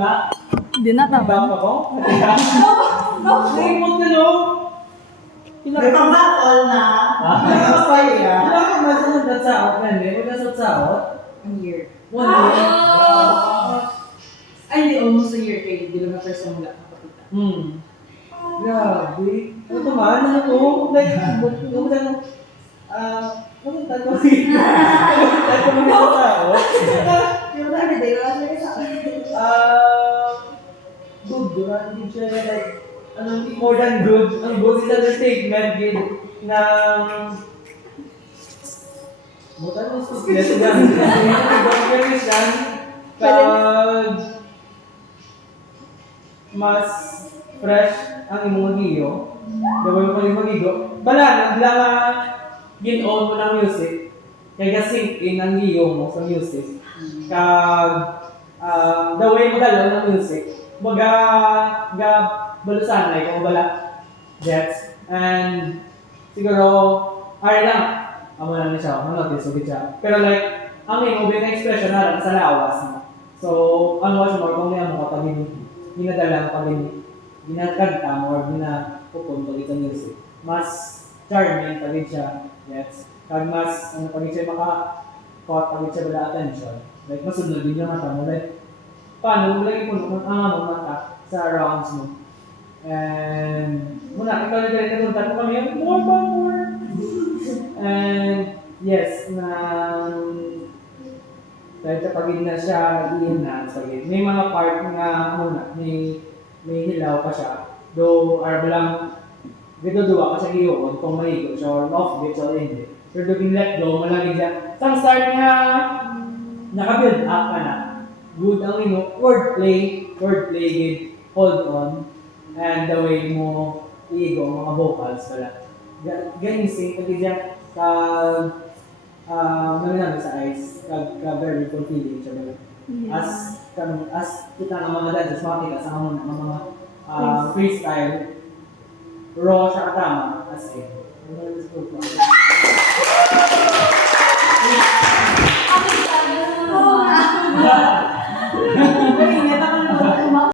ba? Di na Ba tama. ako? Naimot ka no? May pang-battle na. Pinaka-fire ka? Pinaka-masunod na saot na hindi. Huwag na saot. Ang year. 1 year. Ay, hindi. Almost a year kayo. Hindi lang na first time wala kapakita. Grabe. Ano to man? Ano to? Like, ano ba ano? Ano tayo ko? Tayo ko mga saot? Yung wala day, wala talaga sa akin. Good, diba? Hindi siya like, more than good. Ang good is understatement, good, ng buta mo sa skeleto lang. Very lang. Pag mas fresh ang imong magiyo, gawin mo yung magigo. Bala, naglang gin-on mo ng music. Kaya sync in ang giyo mo sa music. Kag the way mo dalo ng music, ga balusanay kung bala gets. And siguro, ay lang, amo lang ni siya, manotice o siya. Pero like, ang imo na expression na lang sa lawas mo. So, ang was more kung niya mo kapag ginadala pag ginakanta mo or ginapupunto dito music. Mas charming pag siya, gets. Kag mas, pag siya maka-caught, pag siya wala attention. Like, masunod din yung mata mo. Like, paano mo lagi po naman ang mata sa rounds mo. And muna, ikaw na rin natuntan mo kami, more. And yes, dahil kapag na siya nag-i-enhance, may mga part nga muna, may hilaw pa siya. Though, lang, dito-duwa ka siya iyon kung maligo siya or off-beat or hindi. Pero doon let go, malagig siya. Sa start niya, naka-build up ka na. Good ang wordplay, good, hold on, and the way mo iigo ang mga vocals pala. Ganyan sing, pag diyan namin sa eyes, very fulfilling siya ba? As kita ng mga dancers, makikita sa mga freestyle, raw siya katama, as in.